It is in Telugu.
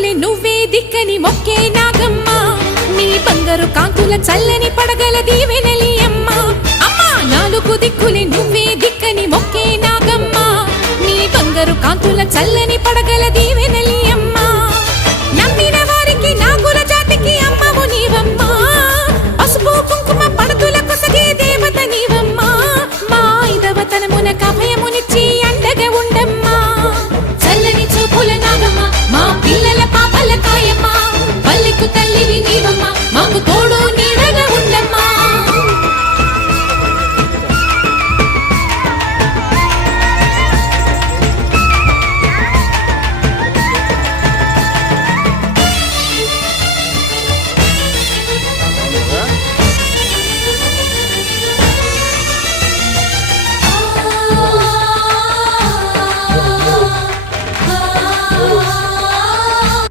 దిక్కులే నువ్వే దిక్కని మొక్కే నాగమ్మ నీ బంగారు కాంతుల చల్లని పడగల దీవెనలి అమ్మ అమ్మా నాలుగు దిక్కులే నువ్వే దిక్కని మొక్కే నాగమ్మ నీ బంగారు కాంతుల చల్లని